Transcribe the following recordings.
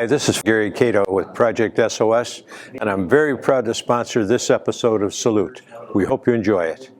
Hi, this is Gary Cato with Project SOS, and I'm very proud to sponsor this episode of Salute. We hope you enjoy it.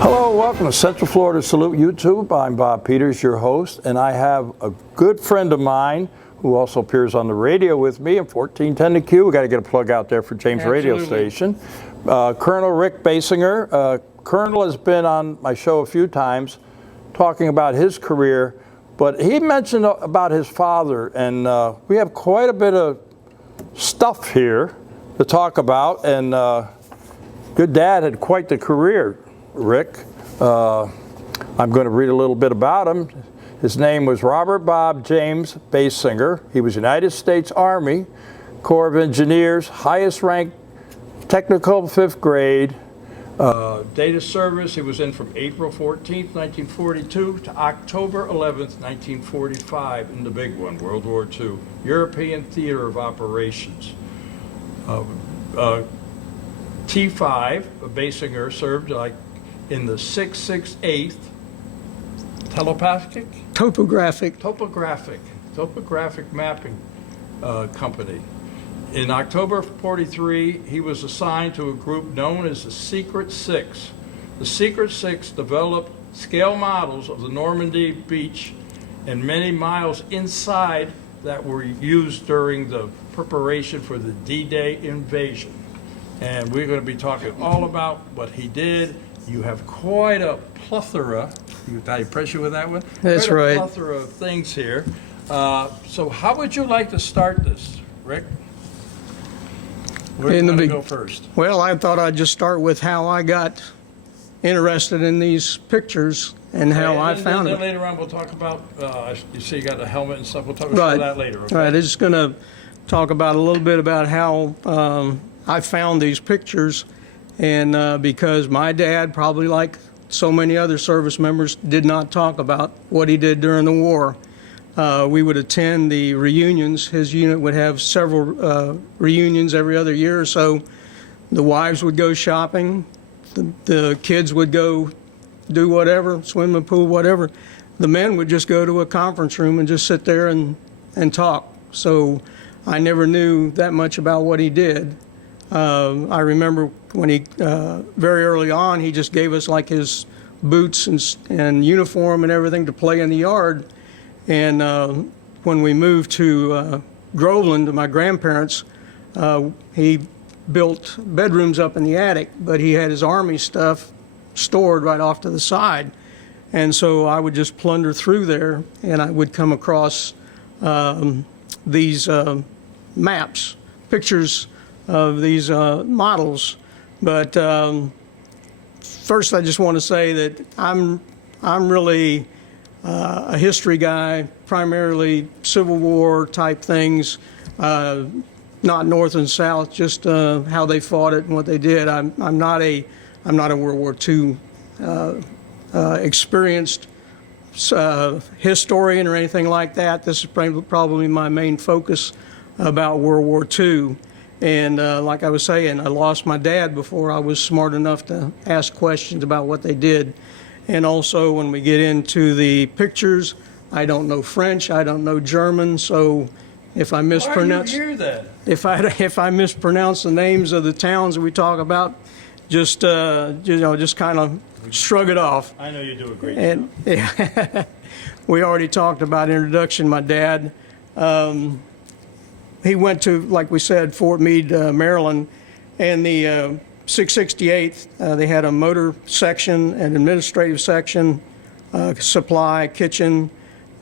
Hello, welcome to Central Florida Salute YouTube. I'm Bob Peters, your host, and I have a good friend of mine who also appears on the radio with me in 1410 to Q. We got to get a plug out there for James Radio Station. Colonel Ric Baysinger. Colonel has been on my show a few times talking about his career, but he mentioned about his father, and we have quite a bit of stuff here to talk about, and good dad had quite the career. Rick. I'm going to read a little bit about him. His name was Robert Bob James Baysinger. He was United States Army Corps of Engineers, highest rank technical 5th grade. Date of service, he was in from April 14th, 1942 to October 11th, 1945 in the big one, World War II, European Theater of Operations. T5, Baysinger served in the 668th Topographic Mapping Company. In October 43, he was assigned to a group known as the Secret Six. The Secret Six developed scale models of the Normandy beach and many miles inside that were used during the preparation for the D-Day invasion. And we're going to be talking all about what he did. You have quite a plethora. Did I impress you with that one? That's right. A plethora of things here. So how would you like to start this, Rick? Where do you want to go first? Well, I thought I'd just start with how I got interested in these pictures and how I found them. Later on, we'll talk about, you see you got a helmet and stuff. We'll talk about that later. Okay? Right. I'm just going to talk about a little bit about how I found these pictures. And because my dad, probably like so many other service members, did not talk about what he did during the war. We would attend the reunions. His unit would have several reunions every other year or so. The wives would go shopping. The kids would go do whatever, swim in the pool, whatever. The men would just go to a conference room and just sit there and talk. So I never knew that much about what he did. I remember when he, very early on, he just gave us like his boots and uniform and everything to play in the yard. And when we moved to Groveland to my grandparents, he built bedrooms up in the attic, but he had his Army stuff stored right off to the side. And so I would just plunder through there, and I would come across these maps, pictures of these models. But first I just want to say that I'm really a history guy, primarily Civil War type things, not North and South, just how they fought it and what they did. I'm not a World War II experienced historian or anything like that. This is probably my main focus about World War II. And like I was saying, I lost my dad before I was smart enough to ask questions about what they did. And also, when we get into the pictures, I don't know French, I don't know German, so if I mispronounce, Why are you here then? if I mispronounce the names of the towns that we talk about, just just kind of shrug it off. I know you do a great job. Yeah, we already talked about introduction. My dad. He went to, like we said, Fort Meade, Maryland, and the 668th, they had a motor section, an administrative section, supply, kitchen.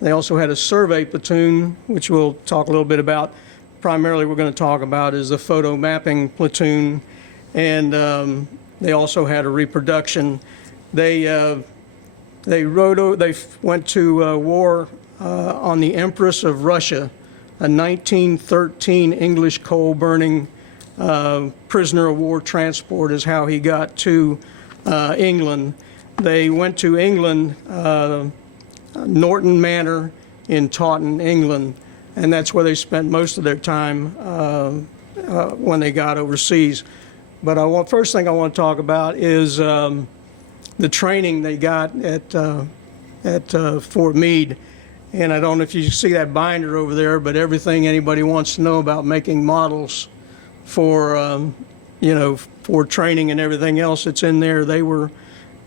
They also had a survey platoon, which we'll talk a little bit about. Primarily, we're going to talk about is the photo mapping platoon, and they also had a reproduction. They went to war on the Empress of Russia, a 1913 English coal-burning prisoner of war transport is how he got to England. They went to England, Norton Manor in Taunton, England, and that's where they spent most of their time when they got overseas. But first thing I want to talk about is the training they got at Fort Meade. And I don't know if you see that binder over there, but everything anybody wants to know about making models for, for training and everything else, it's in there. They were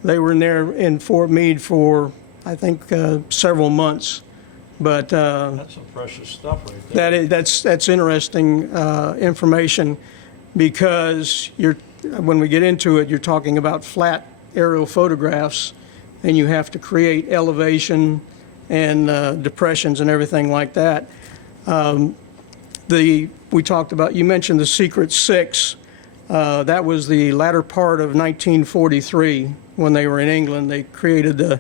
in there in Fort Meade for, I think, several months. But That's some precious stuff right there. that's interesting information, because when we get into it, you're talking about flat aerial photographs, and you have to create elevation and depressions and everything like that. We talked about, you mentioned the Secret Six. That was the latter part of 1943 when they were in England. They created the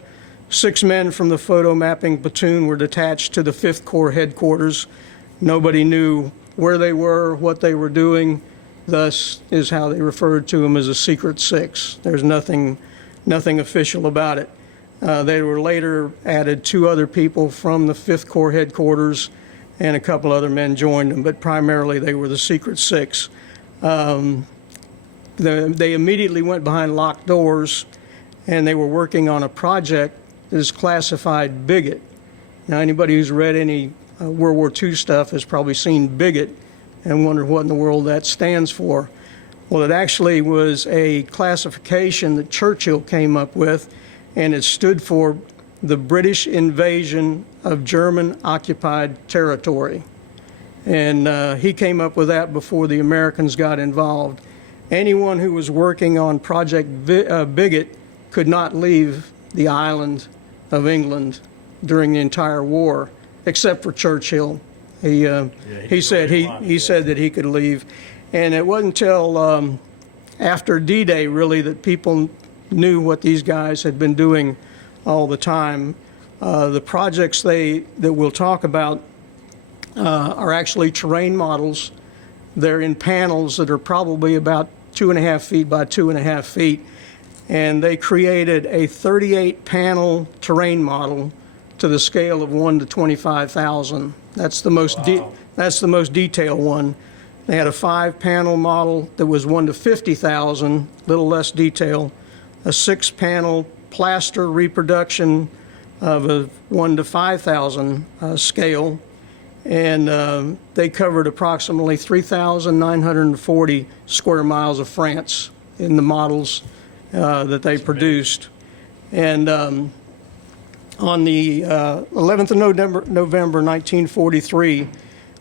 6 men from the photo mapping platoon were detached to the 5th Corps headquarters. Nobody knew where they were, what they were doing. Thus is how they referred to them as a Secret Six. There's nothing official about it. They were later added 2 other people from the 5th Corps headquarters, and a couple other men joined them, but primarily they were the Secret Six. They immediately went behind locked doors, and they were working on a project that is classified Bigot. Now, anybody who's read any World War II stuff has probably seen Bigot and wondered what in the world that stands for. Well, it actually was a classification that Churchill came up with, and it stood for the British invasion of German-occupied territory. And he came up with that before the Americans got involved. Anyone who was working on Project Bigot could not leave the island of England during the entire war, except for Churchill. He said that he could leave. And it wasn't until after D-Day, really, that people knew what these guys had been doing all the time. The projects that we'll talk about are actually terrain models. They're in panels that are probably about 2.5 feet by 2.5 feet. And they created a 38-panel terrain model to the scale of 1 to 25,000. That's the most that's the most detailed one. They had a 5-panel model that was 1 to 50,000, a little less detail. A 6-panel plaster reproduction of a 1 to 5,000 scale, and they covered approximately 3,940 square miles of France in the models that they produced. And on the 11th of November 1943,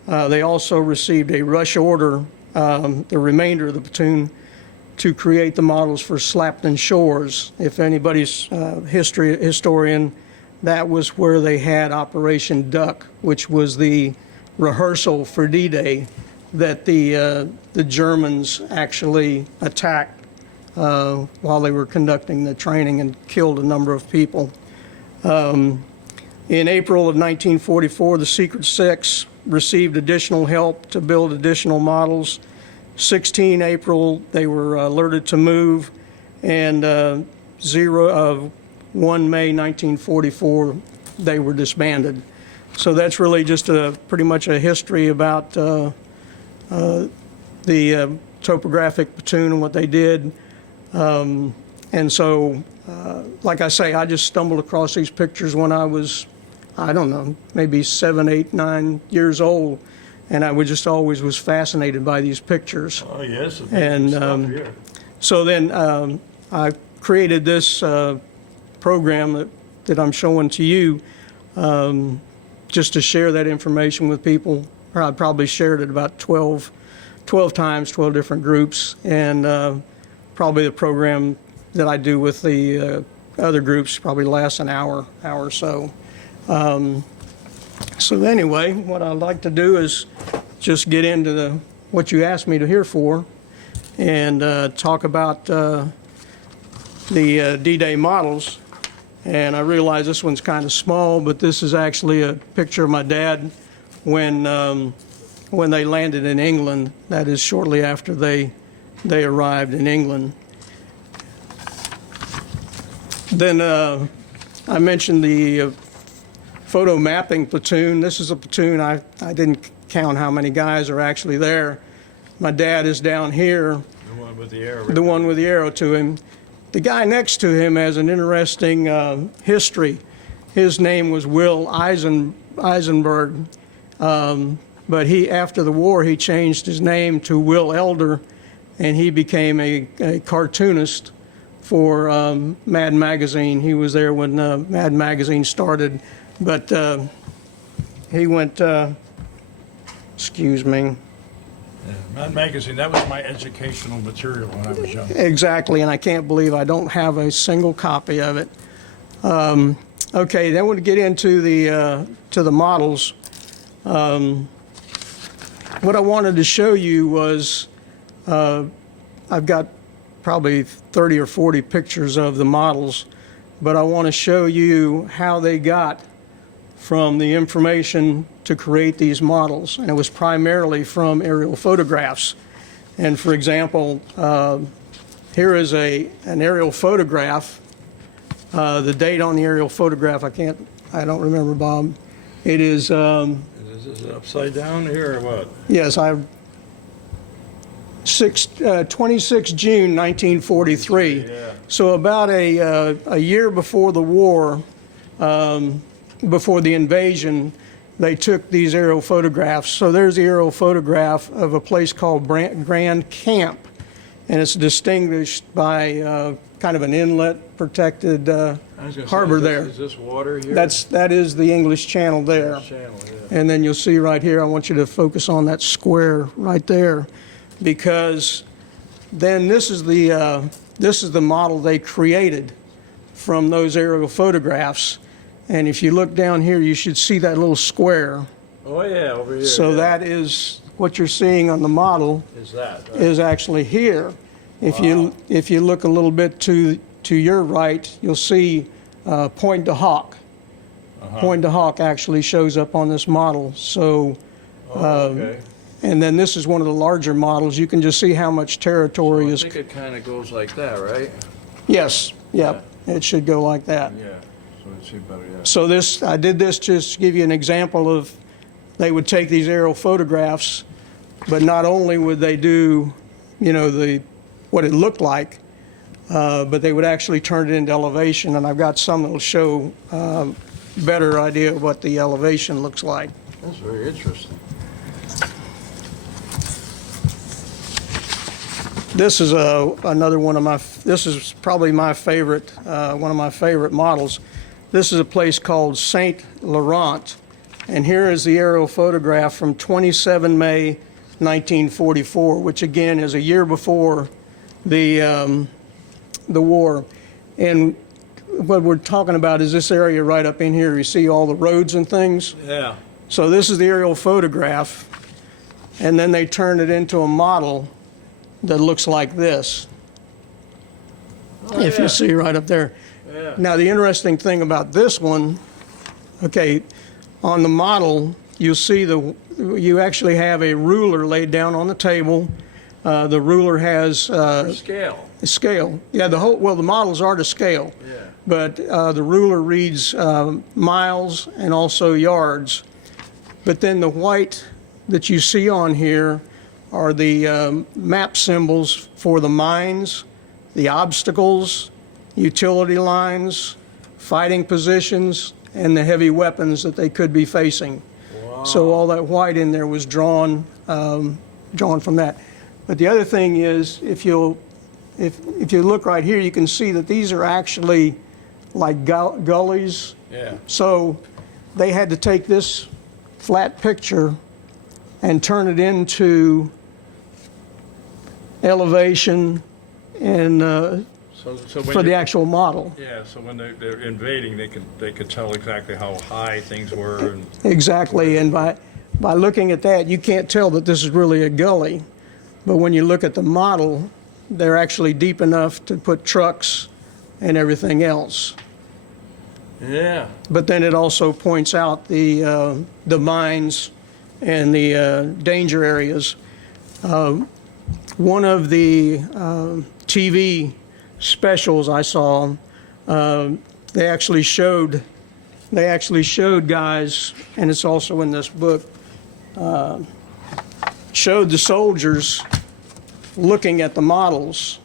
they also received a rush order, the remainder of the platoon, to create the models for Slapton Shores. If anybody's historian, that was where they had Operation Duck, which was the rehearsal for D-Day that the Germans actually attacked while they were conducting the training and killed a number of people. In April of 1944, the Secret Six received additional help to build additional models. 16 April, they were alerted to move, and 1 May 1944, they were disbanded. So that's really just pretty much a history about the topographic platoon and what they did. And so, like I say, I just stumbled across these pictures when I was, I don't know, maybe 7, 8, 9 years old. And I just always was fascinated by these pictures. Oh, yes. And so then I created this program that I'm showing to you just to share that information with people. I probably shared it about 12 times, 12 different groups. And probably the program that I do with the other groups probably lasts an hour or so. So anyway, what I'd like to do is just get into what you asked me to hear for, and talk about the D-Day models. And I realize this one's kind of small, but this is actually a picture of my dad when they landed in England. That is shortly after they arrived in England. Then I mentioned the photo mapping platoon. This is a platoon. I didn't count how many guys are actually there. My dad is down here. The one with the arrow. The one with the arrow to him. The guy next to him has an interesting history. His name was Will Eisenberg, but after the war, he changed his name to Will Elder, and he became a cartoonist for Mad Magazine. He was there when Mad Magazine started, but he went, excuse me. Yeah, Mad Magazine, that was my educational material when I was young. Exactly, and I can't believe I don't have a single copy of it. Okay, then we'll get into the models. What I wanted to show you was I've got probably 30 or 40 pictures of the models, but I want to show you how they got from the information to create these models. And it was primarily from aerial photographs. And for example, here is an aerial photograph. The date on the aerial photograph, I don't remember, Bob. It is... Is this upside down here or what? Yes, 26 June 1943. Yeah. So about a year before the war, before the invasion, they took these aerial photographs. So there's the aerial photograph of a place called Grand Camp, and it's distinguished by kind of an inlet protected harbor there. Is this water here? That is the English Channel there. Channel, yeah. And then you'll see right here, I want you to focus on that square right there, because then this is the model they created from those aerial photographs. And if you look down here, you should see that little square. Oh yeah, over here. So yeah. that is what you're seeing on the model Is that? Right? is actually here. If you look a little bit to your right, you'll see Point de Hoc. Point de Hoc actually shows up on this model. So, Okay. and then this is one of the larger models. You can just see how much territory I is. think it kind of goes like that, right? Yes, yep, it should go like that. Yeah. So let's see better. Yeah. So I did this just to give you an example of, they would take these aerial photographs, but not only would they do, what it looked like, but they would actually turn it into elevation. And I've got some that will show better idea of what the elevation looks like. That's very interesting. This is another one of my. This is probably my favorite, one of my favorite models. This is a place called Saint Laurent, and here is the aerial photograph from 27 May 1944, which again is a year before the war. And what we're talking about is this area right up in here. You see all the roads and things. Yeah. So this is the aerial photograph, and then they turn it into a model that looks like this. If you see right up there. Yeah. Now the interesting thing about this one, okay, on the model you'll see you actually have a ruler laid down on the table. The ruler has Scale. scale. Yeah, the models are to scale. Yeah. But the ruler reads miles and also yards. But then the white that you see on here are the map symbols for the mines, the obstacles, utility lines, fighting positions, and the heavy weapons that they could be facing. Wow. So all that white in there was drawn from that. But the other thing is, if you look right here, you can see that these are actually like gullies. Yeah. So they had to take this flat picture and turn it into elevation and So when for the you- actual model. Yeah. So when they're invading, they could tell exactly how high things were. And Exactly, and by looking at that, you can't tell that this is really a gully. But when you look at the model, they're actually deep enough to put trucks and everything else. Yeah. But then it also points out the mines and the danger areas. One of the TV specials I saw, they actually showed guys, and it's also in this book, showed the soldiers looking at the models.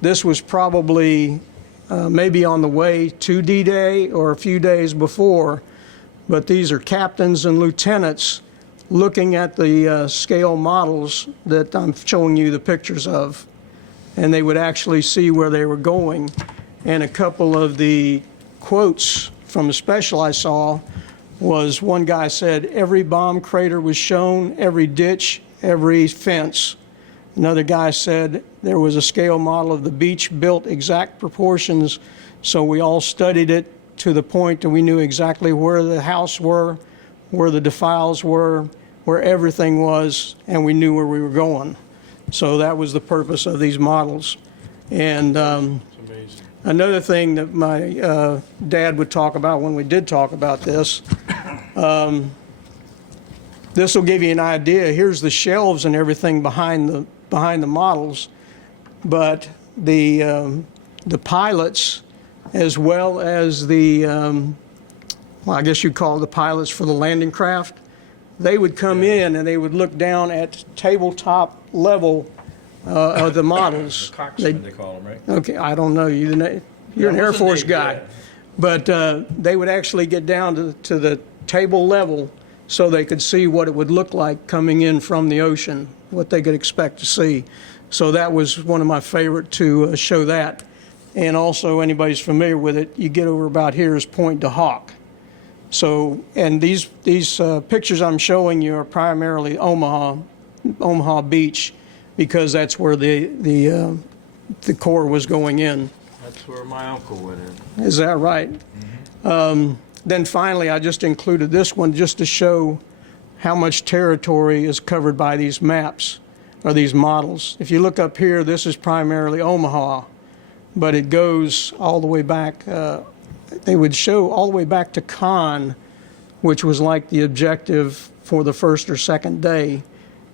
This was probably maybe on the way to D-Day or a few days before, but these are captains and lieutenants looking at the scale models that I'm showing you the pictures of, and they would actually see where they were going. And a couple of the quotes from the special I saw was, one guy said, every bomb crater was shown, every ditch, every fence. Another guy said there was a scale model of the beach built exact proportions, so we all studied it to the point that we knew exactly where the house were, where the defiles were, where everything was, and we knew where we were going. So that was the purpose of these models. And another thing that my dad would talk about when we did talk about this, this will give you an idea. Here's the shelves and everything behind the models, but the pilots, as well as the well, I guess you'd call it the pilots for the landing craft, they would come in and they would look down at tabletop level of the models. Coxswain, they call them, right? Okay, I don't know. You're an Air Force guy. But they would actually get down to the table level so they could see what it would look like coming in from the ocean, what they could expect to see. So that was one of my favorite to show that. And also, anybody's familiar with it, you get over about here is Point de Hawk. So, and these pictures I'm showing you are primarily Omaha Beach, because that's where the Corps was going in. That's where my uncle went in. Is that right? Mm-hmm. Then finally, I just included this one just to show how much territory is covered by these maps or these models. If you look up here, this is primarily Omaha, but it goes all the way back. They would show all the way back to Cannes, which was like the objective for the first or second day.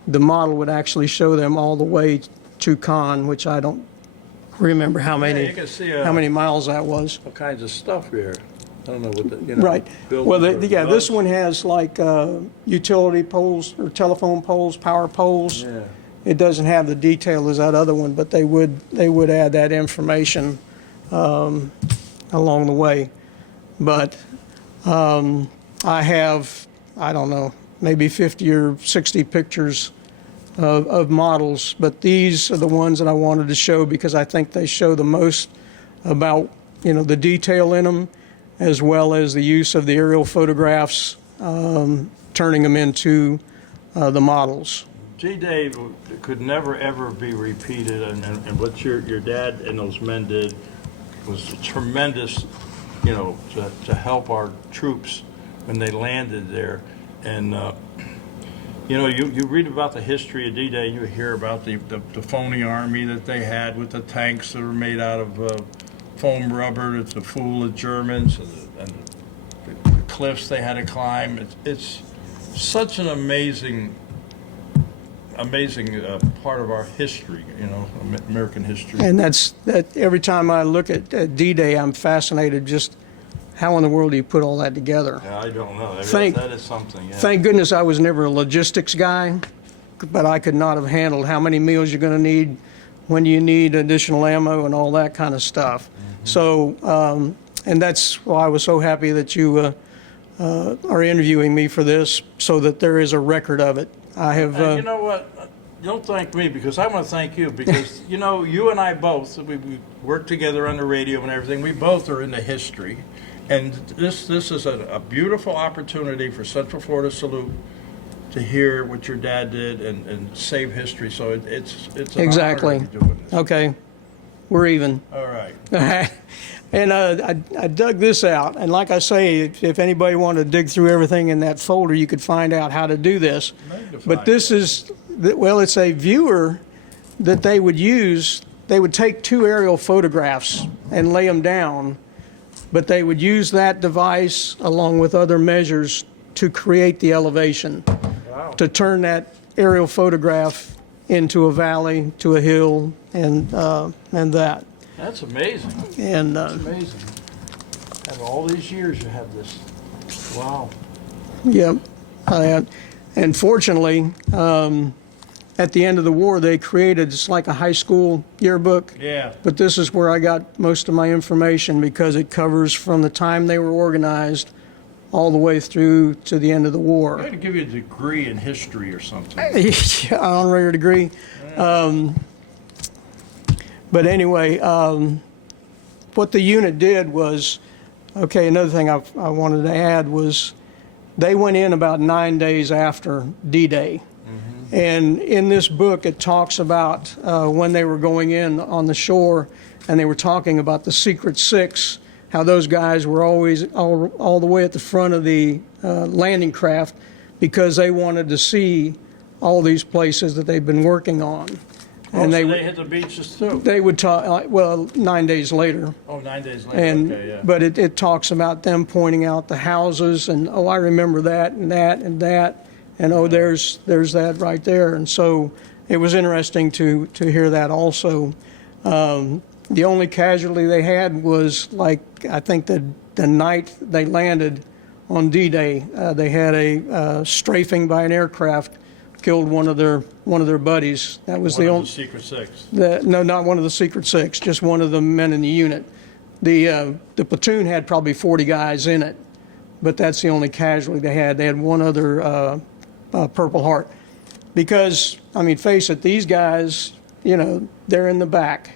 The model would actually show them all the way to Cannes, which I don't remember how many you can see, how many miles that was. All kinds of stuff here. I don't know what the, Right. Well, this one has like utility poles or telephone poles, power poles. Yeah. It doesn't have the detail as that other one, but they would add that information along the way. But I have, I don't know, maybe 50 or 60 pictures of models, but these are the ones that I wanted to show because I think they show the most about, the detail in them, as well as the use of the aerial photographs, turning them into the models. D-Day could never, ever be repeated, and what your dad and those men did was tremendous, to help our troops when they landed there. And, you read about the history of D-Day, you hear about the phony army that they had with the tanks that were made out of foam rubber to fool the Germans, and the cliffs they had to climb. It's such an amazing part of our history, American history. And that every time I look at D-Day, I'm fascinated just how in the world do you put all that together? Yeah, I don't know. That is something. Yeah. Thank goodness I was never a logistics guy, but I could not have handled how many meals you're going to need, when you need additional ammo, and all that kind of stuff. Mm-hmm. So, and that's why I was so happy that you are interviewing me for this, so that there is a record of it. I have. You know what? Don't thank me, because I want to thank you, because you and I both, we work together on the radio and everything. We both are into history, and this is a beautiful opportunity for Central Florida Salute to hear what your dad did and save history. So it's an exactly honor to be doing this. Okay, we're even. All right. And I dug this out, and like I say, if anybody wanted to dig through everything in that folder, you could find out how to do this. But this is, well, it's a viewer that they would use. They would take two aerial photographs and lay them down, but they would use that device along with other measures to create the elevation, to turn that aerial photograph into a valley, to a hill, and that. That's amazing. And That's amazing. After all these years, you have this. Wow. Yep. And fortunately, at the end of the war, they created, it's like a high school yearbook. Yeah. But this is where I got most of my information because it covers from the time they were organized all the way through to the end of the I war. had to give you a degree in history or something. Honorary degree. But anyway, what the unit did was, okay, another thing I wanted to add was they went in about 9 days after D-Day. And in this book, it talks about when they were going in on the shore, and they were talking about the Secret Six, how those guys were always all the way at the front of the landing craft because they wanted to see all these places that they've been working on. And they hit the beaches too? They would talk, well, 9 days later. Oh, 9 days later, And, okay, yeah. But it talks about them pointing out the houses and, oh, I remember that and that and that. And, oh, there's that right there. And so it was interesting to hear that also. The only casualty they had was, like, I think the night they landed on D-Day, they had a strafing by an aircraft, killed one of their buddies. That was One the of only. the Secret Six. No, not one of the Secret Six, just one of the men in the unit. The platoon had probably 40 guys in it, but that's the only casualty they had. They had one other Purple Heart. Because, I mean, face it, these guys, you know, they're in the back.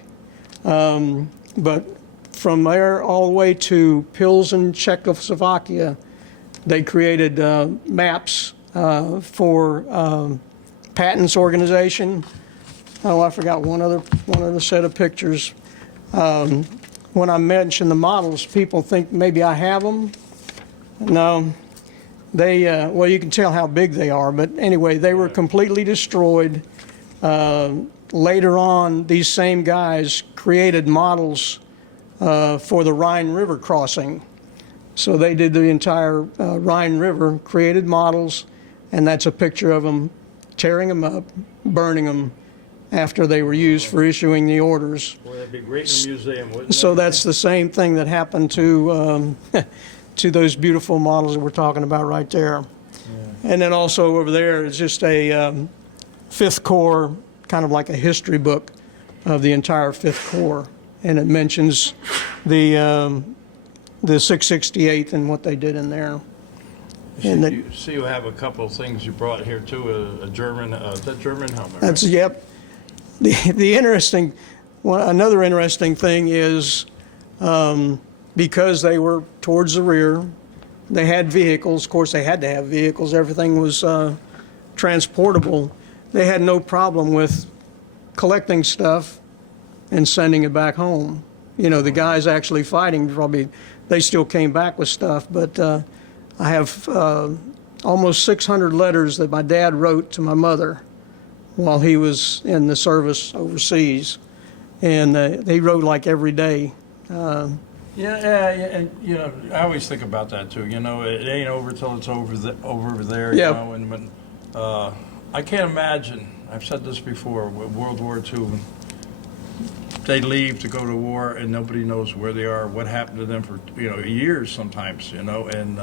But from there all the way to Pilsen, Czechoslovakia, they created maps for Patent's organization. Oh, I forgot one other set of pictures. When I mention the models, people think maybe I have them. No, they well, you can tell how big they are. But anyway, they were completely destroyed. Later on, these same guys created models for the Rhine River crossing. So they did the entire Rhine River, created models, and that's a picture of them tearing them up, burning them after they were used for issuing the orders. Boy, that'd be great in a museum, wouldn't it? So that's the same thing that happened to to those beautiful models that we're talking about right there. Yeah. And then also over there is just a Fifth Corps, kind of like a history book of the entire Fifth Corps, and it mentions the 668th and what they did in there. And You see, you have a couple of things you brought here too. A German, that German helmet. That's yep. The interesting, another interesting thing is because they were towards the rear, they had vehicles. Of course, they had to have vehicles. Everything was transportable. They had no problem with collecting stuff and sending it back home. You know, the guys actually fighting probably they still came back with stuff, but. I have almost 600 letters that my dad wrote to my mother while he was in the service overseas, and he wrote like every day. Yeah, and you know, I always think about that too. You know, it ain't over till it's over there. Yeah. You know, and when I can't imagine. I've said this before. World War II, they leave to go to war, and nobody knows where they are, what happened to them for years sometimes. You know, and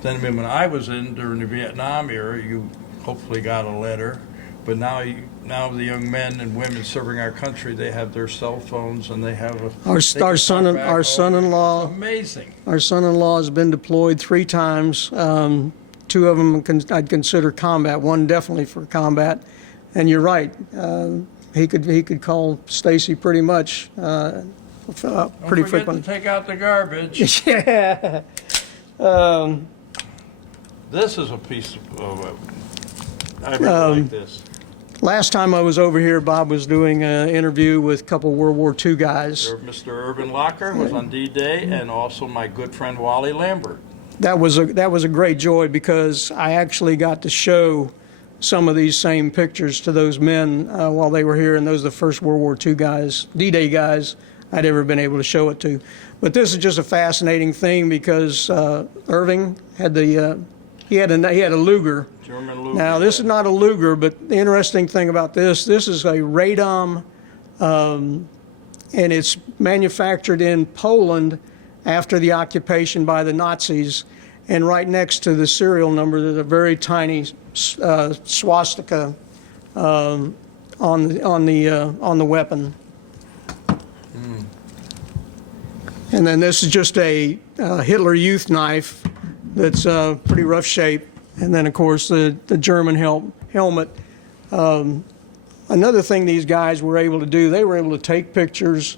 then when I was in during the Vietnam era, you hopefully got a letter. But now the young men and women serving our country, they have their cell phones and they have our son-in-law. Amazing. Our son-in-law has been deployed 3 times. 2 of them I'd consider combat. One definitely for combat. And you're right. He could call Stacy pretty much pretty frequently. Don't forget to take out the garbage. Yeah. This is a piece of. I really like this. Last time I was over here, Bob was doing an interview with a couple World War II guys. Mr. Urban Locker was on D-Day, and also my good friend Wally Lambert. That was a great joy because I actually got to show some of these same pictures to those men while they were here, and those are the first World War II guys, D-Day guys I'd ever been able to show it to. But this is just a fascinating thing because Irving had he had a Luger. German Luger. Now this is not a Luger, but the interesting thing about this is a Radom, and it's manufactured in Poland after the occupation by the Nazis. And right next to the serial number, there's a very tiny swastika on the weapon. And then this is just a Hitler Youth knife that's pretty rough shape. And then, of course, the German helmet. Another thing these guys were able to do, they were able to take pictures.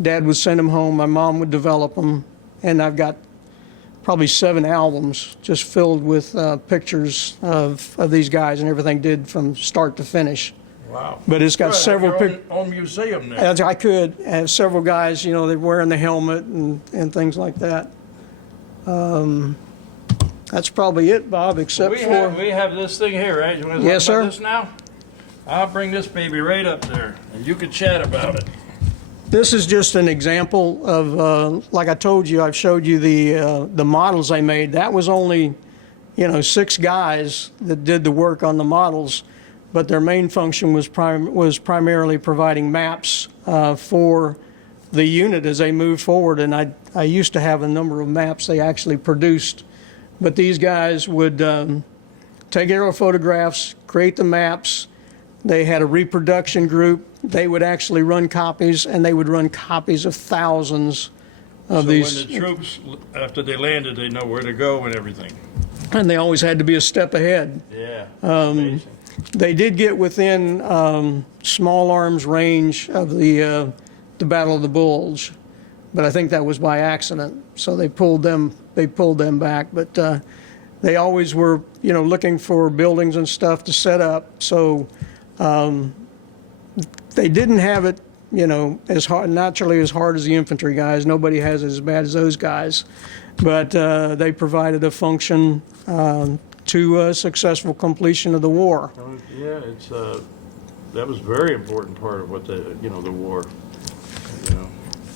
Dad would send them home. My mom would develop them. And I've got probably 7 albums just filled with pictures of these guys and everything did from start to finish. Wow. But it's got several pictures. Own museum there. I could have several guys, they're wearing the helmet and things like that. That's probably it, Bob, except we have this thing here, right? You want to Yes, talk sir. about this now? I'll bring this baby right up there, and you can chat about it. This is just an example of, like I told you, I've showed you the models I made. That was only, 6 guys that did the work on the models, but their main function was primarily providing maps for the unit as they moved forward. And I used to have a number of maps they actually produced, but these guys would take aerial photographs, create the maps. They had a reproduction group. They would actually run copies, and they would run copies of thousands of these. So when the troops, after they landed, they know where to go and everything. And they always had to be a step ahead. Yeah. They did get within small arms range of the Battle of the Bulge, but I think that was by accident. So they pulled them back. But they always were, looking for buildings and stuff to set up. So they didn't have it, as hard, naturally as hard as the infantry guys. Nobody has it as bad as those guys. But they provided a function to successful completion of the war. Yeah, that was a very important part of what the war.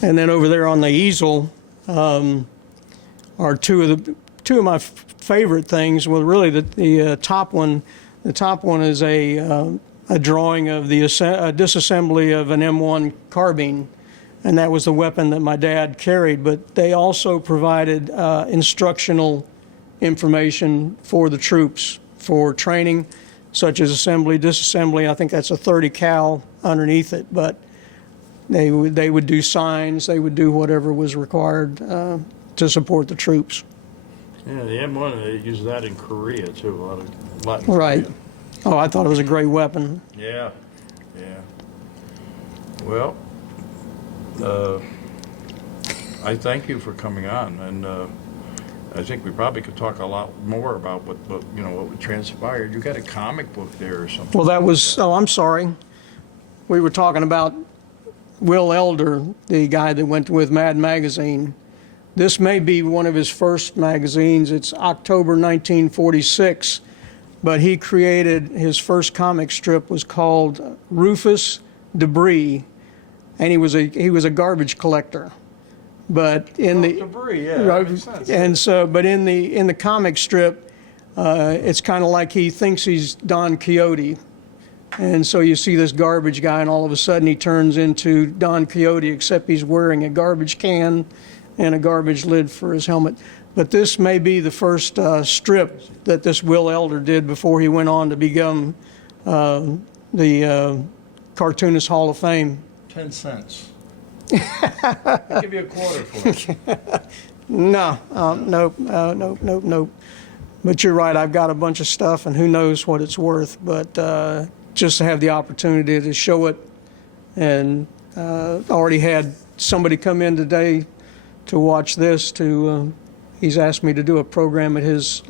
And then over there on the easel are two of my favorite things. Well, really the top one. The top one is a drawing of the disassembly of an M1 carbine, and that was the weapon that my dad carried. But they also provided instructional information for the troops for training, such as assembly, disassembly. I think that's a 30 cal underneath it, but they would do signs. They would do whatever was required to support the troops. Yeah, the M1, they use that in Korea too, a lot in Right. Korea. Oh, I thought it was a great weapon. Yeah. Well, I thank you for coming on, and I think we probably could talk a lot more about what transpired. You got a comic book there or something? Well, that was, I'm sorry. We were talking about Will Elder, the guy that went with Mad Magazine. This may be one of his first magazines. It's October 1946, but he created his first comic strip was called Rufus Debris, and he was a garbage collector. But in the debris, yeah, that makes sense. And so, but in the comic strip, it's kind of like he thinks he's Don Quixote. And so you see this garbage guy, and all of a sudden he turns into Don Quixote, except he's wearing a garbage can and a garbage lid for his helmet. But this may be the first strip that this Will Elder did before he went on to become the Cartoonist Hall of Fame. 10 cents. I'll give you a quarter for it. Nope. But you're right, I've got a bunch of stuff, and who knows what it's worth. But just to have the opportunity to show it, and already had somebody come in today to watch this. He's asked me to do a program at his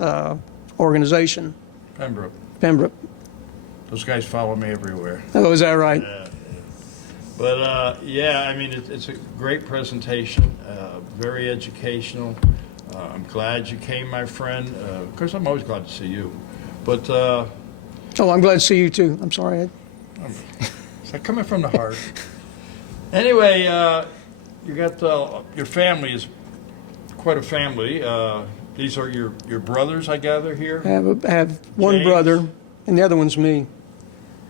organization. Pembroke. Those guys follow me everywhere. Oh, is that right? Yeah. But I mean, it's a great presentation, very educational. I'm glad you came, my friend. Of course, I'm always glad to see you. But I'm glad to see you too. I'm sorry. is that coming from the heart? Anyway, You got your family is quite a family. These are your brothers, I gather, here? I have one James? brother, and the other one's me.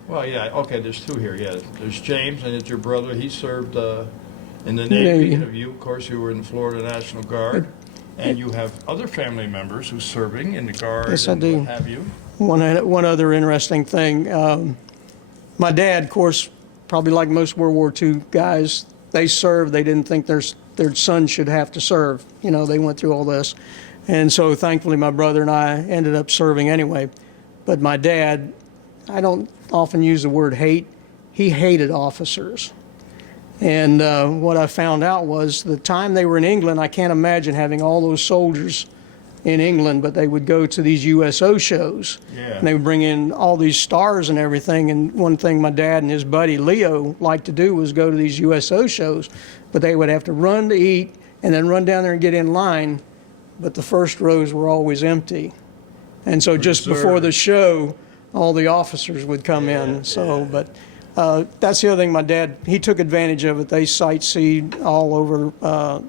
Well, yeah, okay, there's two here, yeah. There's James, and it's your brother. He served in the Navy. And you, of course, you were in the Florida National Guard. And you have other family members who's serving in the Guard. Yes, I and do. what have you. One other interesting thing. My dad, of course, probably like most World War II guys, they served. They didn't think their son should have to serve. You know, they went through all this. And so thankfully my brother and I ended up serving anyway. But my dad, I don't often use the word hate. He hated officers. And what I found out was the time they were in England, I can't imagine having all those soldiers in England, but they would go to these USO shows. Yeah. And they would bring in all these stars and everything. And one thing my dad and his buddy Leo liked to do was go to these USO shows, but they would have to run to eat and then run down there and get in line. But the first rows were always empty. And so just before the show, all the officers would come in. So, but that's the other thing my dad, he took advantage of it. They sightseed all over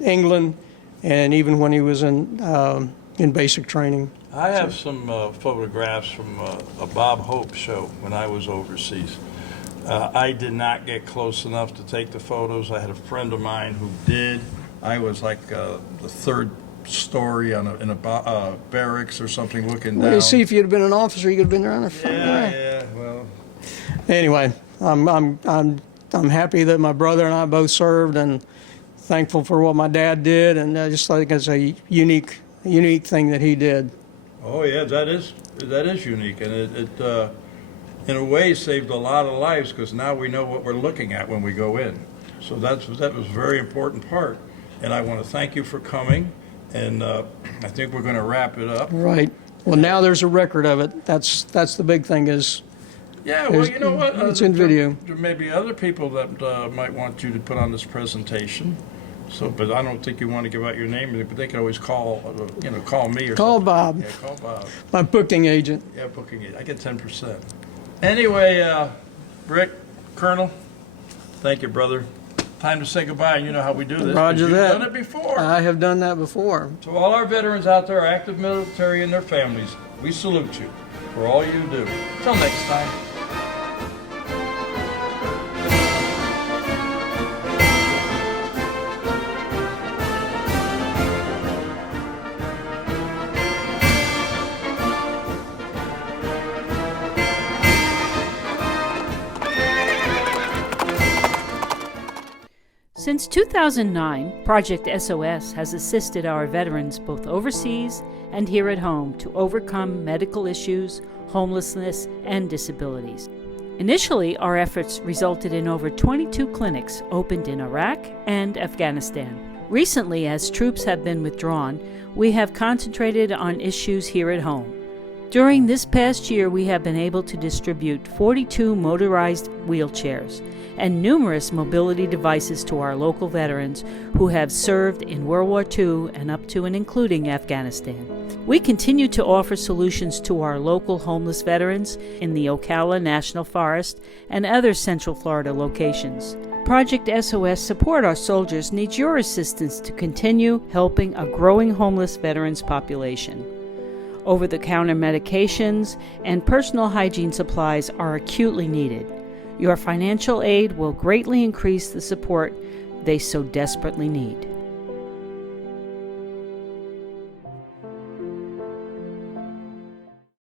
England, and even when he was in basic training. I have some photographs from a Bob Hope show when I was overseas. I did not get close enough to take the photos. I had a friend of mine who did. I was like the third story in a barracks or something looking down. Well, you see, if you'd have been an officer, you could have been there on the front. Yeah, well. Anyway, I'm happy that my brother and I both served, and thankful for what my dad did, and I just think it's a unique thing that he did. Oh yeah, that is unique, and it in a way saved a lot of lives because now we know what we're looking at when we go in. So that was a very important part, and I want to thank you for coming. And I think we're going to wrap it up. Right. Well, now there's a record of it. That's the big thing is. Yeah, well, you know what? It's in video. There may be other people that might want you to put on this presentation. So, but I don't think you want to give out your name, but they can always call me or Call something. Bob. Yeah, call Bob. My booking agent. Yeah, booking it. I get 10%. Anyway, Rick, Colonel, thank you, brother. Time to say goodbye, and you know how we do this. Roger You've that. done it before. I have done that before. To all our veterans out there, active military and their families, we salute you for all you do. Till next time. Since 2009, Project SOS has assisted our veterans both overseas and here at home to overcome medical issues, homelessness, and disabilities. Initially, our efforts resulted in over 22 clinics opened in Iraq and Afghanistan. Recently, as troops have been withdrawn, we have concentrated on issues here at home. During this past year, we have been able to distribute 42 motorized wheelchairs and numerous mobility devices to our local veterans who have served in World War II and up to and including Afghanistan. We continue to offer solutions to our local homeless veterans in the Ocala National Forest and other Central Florida locations. Project SOS Support Our Soldiers needs your assistance to continue helping a growing homeless veterans population. Over-the-counter medications and personal hygiene supplies are acutely needed. Your financial aid will greatly increase the support they so desperately need.